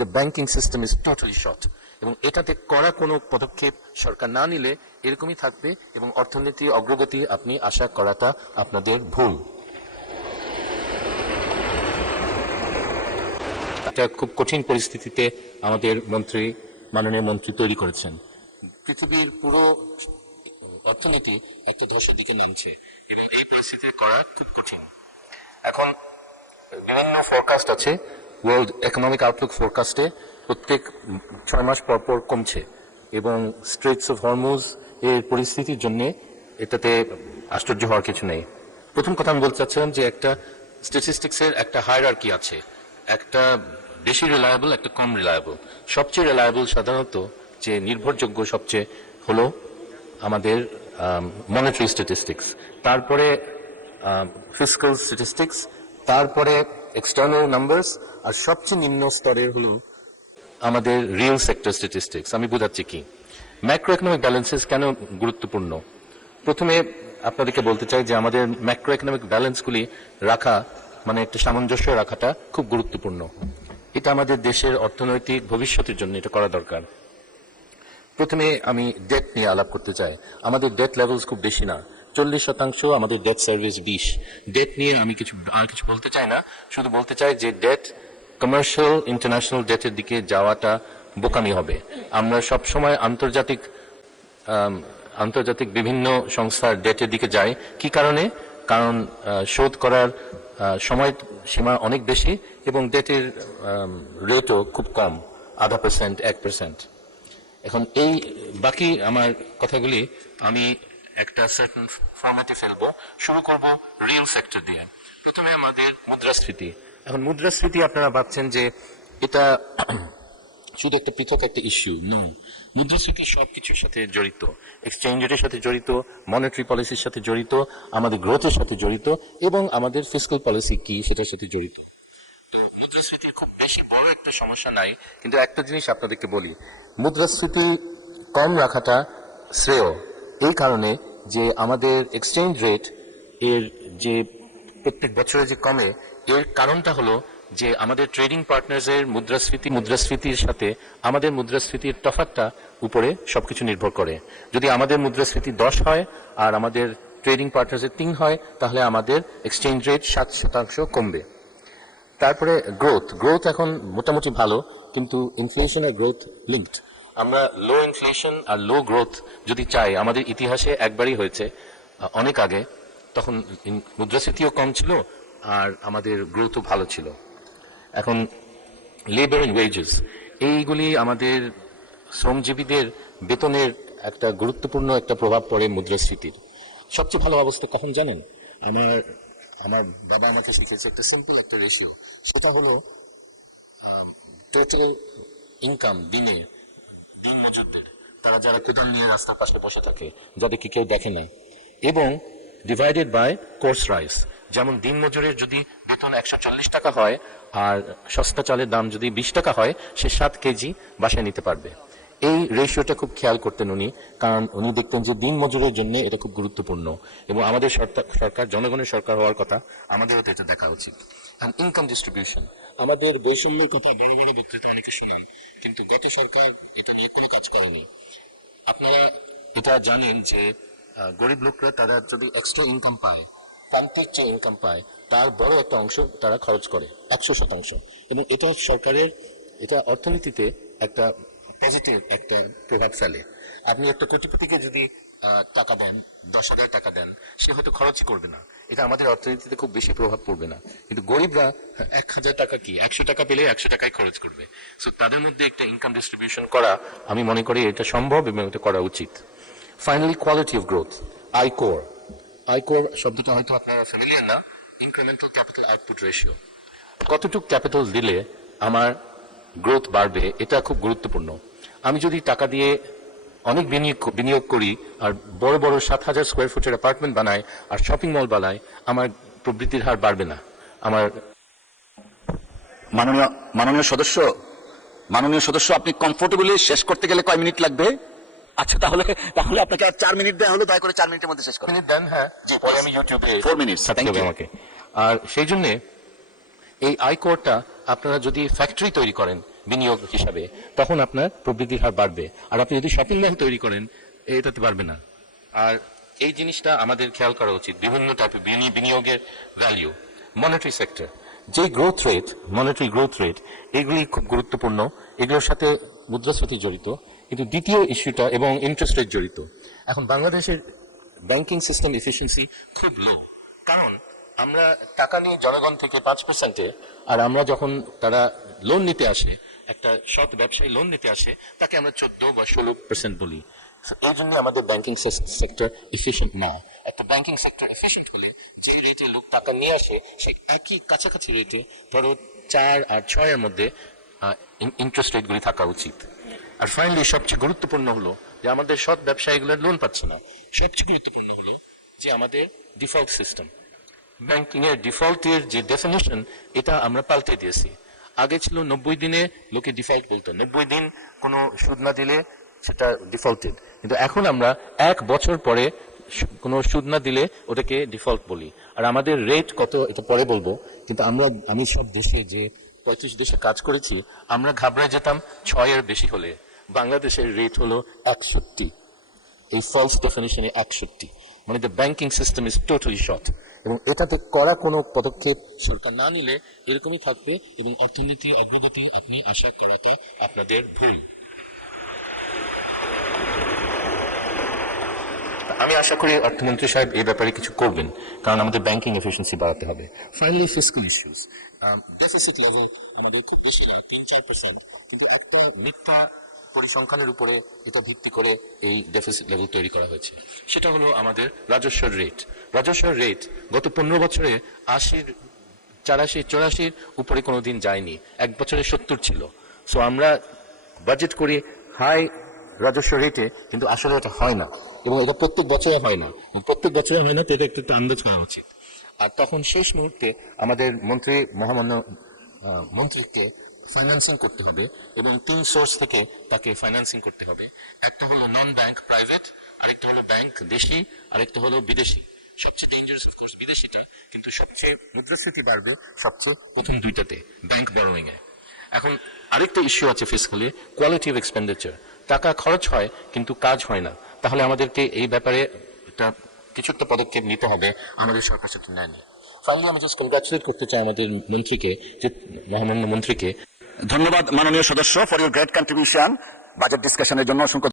The banking system is totally short, এবং এটাতে করা কোনো পদক্ষেপ সরকার না নিলে এরকমই থাকবে, এবং অর্থনীতি অগ্রগতি আপনি আশা করাটা আপনাদের ভুল। একটা খুব কঠিন পরিস্থিতিতে আমাদের মাননীয় মন্ত্রী তৈরি করেছেন। পৃথিবীর পুরো অর্থনীতি একটা ধসের দিকে নামছে, এবং এই পরিস্থিতি করা খুব কঠিন। এখন বিভিন্ন ফোরকাস্ট আছে, ওয়ার্ল্ড ইকোনমিক আউটলুক ফোরকাস্টে প্রত্যেক 6 মাস পর পর কমছে, এবং স্ট্রেটস অফ হরমুজ এর পরিস্থিতির জন্য এটাতে আশ্চর্য হওয়ার কিছু নেই। প্রথম কথা আমি বলতে চাচ্ছিলাম যে একটা স্ট্যাটিস্টিক্সের একটা হায়ারার্কি আছে, একটা বেশি রিলায়েবল, একটা কম রিলায়েবল। সবচেয়ে রিলায়েবল সাধারণত যে নির্ভরযোগ্য সবচেয়ে হলো আমাদের মনিটারি স্ট্যাটিস্টিক্স, তারপরে ফিসক্যাল স্ট্যাটিস্টিক্স, তারপরে এক্সটার্নাল নাম্বারস, আর সবচেয়ে নিম্ন স্তরের হলো আমাদের রিয়েল সেক্টর স্ট্যাটিস্টিক্স। আমি বোঝাচ্ছি কি, ম্যাক্রো ইকোনমিক ব্যালেন্সেস কেন গুরুত্বপূর্ণ। প্রথমে আপনাদেরকে বলতে চাই যে আমাদের ম্যাক্রো ইকোনমিক ব্যালেন্সগুলি রাখা মানে একটা সামঞ্জস্য রাখাটা খুব গুরুত্বপূর্ণ। এটা আমাদের দেশের অর্থনৈতিক ভবিষ্যতের জন্য এটা করা দরকার। প্রথমে আমি ডেট নিয়ে আলাপ করতে চাই। আমাদের ডেট লেভেলস খুব বেশি না, 40%, আমাদের ডেট সার্ভিস 20। ডেট নিয়ে আমি কিছু বলতে চাই না, শুধু বলতে চাই যে ডেট কমার্শিয়াল ইন্টারন্যাশনাল ডেটের দিকে যাওয়াটা বোকামি হবে। আমরা সব সময় আন্তর্জাতিক বিভিন্ন সংস্থার ডেটের দিকে যাই, কি কারণে? কারণ শোধ করার সময় সীমা অনেক বেশি, এবং ডেটের রেটও খুব কম, 0.5%, 1%। এখন এই বাকি আমার কথাগুলি আমি একটা সার্টেন ফরম্যাটে ফেলবো। শুরু করব রিয়েল সেক্টর দিয়ে। প্রথমে আমাদের মুদ্রাস্ফীতি। এখন মুদ্রাস্ফীতি আপনারা ভাবছেন যে এটা শুধু একটা পৃথক একটা ইস্যু। মুদ্রাস্ফীতি সবকিছুর সাথে জড়িত, এক্সচেঞ্জ রেটের সাথে জড়িত, মনিটারি পলিসির সাথে জড়িত, আমাদের গ্রোথের সাথে জড়িত, এবং আমাদের ফিসক্যাল পলিসি কি সেটার সাথে জড়িত। তো মুদ্রাস্ফীতির খুব বেশি বড় একটা সমস্যা নাই, কিন্তু একটা জিনিস আপনাদেরকে বলি, মুদ্রাস্ফীতি কম রাখাটা শ্রেয় এই কারণে যে আমাদের এক্সচেঞ্জ রেট এর যে প্রত্যেক বছরে যে কমে, এর কারণটা হলো যে আমাদের ট্রেডিং পার্টনার্সের মুদ্রাস্ফীতির সাথে আমাদের মুদ্রাস্ফীতির তফাৎটা উপরে সবকিছু নির্ভর করে। যদি আমাদের মুদ্রাস্ফীতি 10 হয় আর আমাদের ট্রেডিং পার্টনার্সের 3 হয়, তাহলে আমাদের এক্সচেঞ্জ রেট 7% কমবে। তারপরে গ্রোথ এখন মোটামুটি ভালো, কিন্তু ইনফ্লেশন আর গ্রোথ লিঙ্কড। আমরা লো ইনফ্লেশন আর লো গ্রোথ যদি চাই, আমাদের ইতিহাসে একবারই হয়েছে অনেক আগে, তখন মুদ্রাস্ফীতিও কম ছিল আর আমাদের গ্রোথও ভালো ছিল। এখন লেবার এন্ড ওয়েজেস, এইগুলি আমাদের শ্রমজীবীদের বেতনের একটা গুরুত্বপূর্ণ একটা প্রভাব পড়ে মুদ্রাস্ফীতির। সবচেয়ে ভালো অবস্থা কখন জানেন? আমার বাবা আমাকে শিখেছে একটা সিম্পল একটা রেশিও, সেটা হলো টোটাল ইনকাম দিন মজুরদের, তারা যারা কোদাল নিয়ে রাস্তার পাশে বসে থাকে, যাদেরকে কেউ দেখে না, এবং ডিভাইডেড বাই কোর্স রাইস। যেমন দিন মজুরের যদি বেতন 140 টাকা হয় আর সস্তা চালের দাম যদি 20 টাকা হয়, সে 7 কেজি বাসায় নিতে পারবে। এই রেশিওটা খুব খেয়াল করতেন উনি, কারণ উনি দেখতেন যে দিন মজুরের জন্য এটা খুব গুরুত্বপূর্ণ, এবং আমাদের সরকার জনগণের সরকার হওয়ার কথা, আমাদেরও তো এটা দেখা উচিত। ইনকাম ডিস্ট্রিবিউশন, আমাদের বৈষম্যের কথা বড় বড় বক্তৃতা অনেকে শুনেন, কিন্তু গত সরকার এটা নিয়ে কোনো কাজ করেনি। আপনারা এটা জানেন যে গরিব লোকরা তারা যদি এক্সট্রা ইনকাম পায়, প্রান্তিক যে ইনকাম পায়, তার বড় একটা অংশ তারা খরচ করে, 100%, এবং এটা সরকারের, এটা অর্থনীতিতে একটা পজিটিভ একটা প্রভাব ফেলে। আপনি একটা কোটিপতিকে যদি টাকা দেন, 10,000 টাকা দেন, সে হয়তো খরচই করবে না, এটা আমাদের অর্থনীতিতে খুব বেশি প্রভাব পড়বে না। কিন্তু গরিবরা 1,000 টাকা কি 100 টাকা পেলে 100 টাকাই খরচ করবে। সো তাদের মধ্যে একটা ইনকাম ডিস্ট্রিবিউশন করা, আমি মনে করি এটা সম্ভব এবং এটা করা উচিত। ফাইনালি কোয়ালিটি অফ গ্রোথ, আইকোর শব্দটা হয়তো আপনারা ফ্যামিলিয়ার না, ইনক্রিমেন্টাল ক্যাপিটাল আউটপুট রেশিও। কতটুকু ক্যাপিটাল দিলে আমার গ্রোথ বাড়বে, এটা খুব গুরুত্বপূর্ণ। আমি যদি টাকা দিয়ে অনেক বিনিয়োগ করি আর বড় বড় 7,000 স্কোয়ার ফুটের অ্যাপার্টমেন্ট বানাই আর শপিং মল বানাই, আমার প্রবৃদ্ধির হার বাড়বে না। আমার মাননীয় সদস্য আপনি কমফোর্টেবলি শেষ করতে গেলে কয় মিনিট লাগবে? আচ্ছা, তাহলে আপনাকে আর 4 মিনিট দেওয়া হলো, দয়া করে 4 মিনিটের মধ্যে শেষ করুন। মিনিট দেন, হ্যাঁ, পরে আমি ইউটিউবে 4 মিনিটস থাকতে আমাকে। আর সেই জন্য এই আইকোরটা আপনারা যদি ফ্যাক্টরি তৈরি করেন, বিনিয়োগ হিসাবে, তখন আপনার প্রবৃদ্ধির হার বাড়বে। আর আপনি যদি শপিং মল তৈরি করেন, এটাতে পারবে না। আর এই জিনিসটা আমাদের খেয়াল করা উচিত, বিভিন্ন টাইপের বিনিয়োগের ভ্যালু। মনিটারি সেক্টর, যে growth rate, monetary growth rate, এগুলি খুব গুরুত্বপূর্ণ, এগুলোর সাথে মুদ্রাস্ফীতি জড়িত। কিন্তু দ্বিতীয় ইস্যুটা এবং ইন্টারেস্ট রেট জড়িত। এখন বাংলাদেশের ব্যাংকিং সিস্টেম এফিসিয়েন্সি খুব লো, কারণ আমরা টাকা নিয়ে জনগণ থেকে 5%, আর আমরা যখন তারা লোন নিতে আসে, একটা সৎ ব্যবসায়ী লোন নিতে আসে, তাকে আমরা 14 বা 16% বলি। এই জন্য আমাদের ব্যাংকিং সেক্টর এফিশিয়েন্ট না। একটা ব্যাংকিং সেক্টর এফিশিয়েন্ট হলে যে রেটে লোক টাকা নিয়ে আসে, সেই একই কাছাকাছি রেটে, ধরো 4 আর 6 এর মধ্যে ইন্টারেস্ট রেটগুলি থাকা উচিত। আর ফাইনালি সবচেয়ে গুরুত্বপূর্ণ হলো যে আমাদের সৎ ব্যবসায়ীগুলো লোন পাচ্ছে না। সবচেয়ে গুরুত্বপূর্ণ হলো যে আমাদের ডিফল্ট সিস্টেম, ব্যাংকিং এর ডিফল্টের যে ডেফিনিশন, এটা আমরা পাল্টে দিয়েছি। আগে ছিল 90 দিনে লোকে ডিফল্ট বলতো, 90 দিন কোনো সুদ না দিলে সেটা ডিফল্টেড। কিন্তু এখন আমরা 1 বছর পরে কোনো সুদ না দিলে ওটাকে ডিফল্ট বলি। আর আমাদের রেট কত এটা পরে বলবো, কিন্তু আমি সব দেশে যে 35 দেশে কাজ করেছি, আমরা ঘাবড়ে যেতাম 6 এর বেশি হলে। বাংলাদেশের রেট হলো 61, এই ফলস ডেফিনিশনে 61, মানে the banking system is totally short. এবং এটাতে করা কোনো পদক্ষেপ সরকার না নিলে এরকমই থাকবে, এবং অর্থনীতি অগ্রগতি আপনি আশা করাটা আপনাদের ভুল। আমি আশা করি অর্থমন্ত্রী সাহেব এই ব্যাপারে কিছু করবেন, কারণ আমাদের ব্যাংকিং এফিসিয়েন্সি বাড়াতে হবে। Finally fiscal issues, deficit level আমাদের খুব বেশি না, 3-4%, কিন্তু একটা মিথ্যা পরিসংখ্যানের উপরে এটা ভিত্তি করে এই ডেফিসিট লেভেল তৈরি করা হয়েছে। সেটা হলো আমাদের রাজস্বের রেট। রাজস্বের রেট গত 15 বছরে 80, 84, 84 উপরে কোনোদিন যায়নি, 1 বছরে 70 ছিল। সো আমরা বাজেট করি হাই রাজস্ব রেটে, কিন্তু আসলে এটা হয় না, এবং এটা প্রত্যেক বছরে হয় না। প্রত্যেক বছরে হয় না, তো এটা একটু আন্দাজ করা উচিত। আর তখন শেষ মুহূর্তে আমাদের মহামান্য মন্ত্রীকে ফাইন্যান্সিং করতে হবে, এবং 3 সোর্স থেকে তাকে ফাইন্যান্সিং করতে হবে। একটা হলো নন ব্যাংক প্রাইভেট, আরেকটা হলো ব্যাংক দেশি, আরেকটা হলো বিদেশি। সবচেয়ে ডেঞ্জারাস অফকোর্স বিদেশিটা, কিন্তু সবচেয়ে মুদ্রাস্ফীতি বাড়বে সবচেয়ে প্রথম দুইটাতে, ব্যাংক বরোয়িং এ। এখন আরেকটা ইস্যু আছে ফিসক্যালি, কোয়ালিটি অফ এক্সপেন্ডিচার। টাকা খরচ হয় কিন্তু কাজ হয় না, তাহলে আমাদেরকে এই ব্যাপারে কিছু একটা পদক্ষেপ নিতে হবে, আমাদের সরকার সেটা নেয়নি। ফাইনালি আমি জাস্ট কংগ্রাচুলেট করতে চাই আমাদের মন্ত্রীকে, যে মহামান্য মন্ত্রীকে। ধন্যবাদ মাননীয় সদস্য for your great contribution budget ডিসকাশনের জন্য। অসংখ্য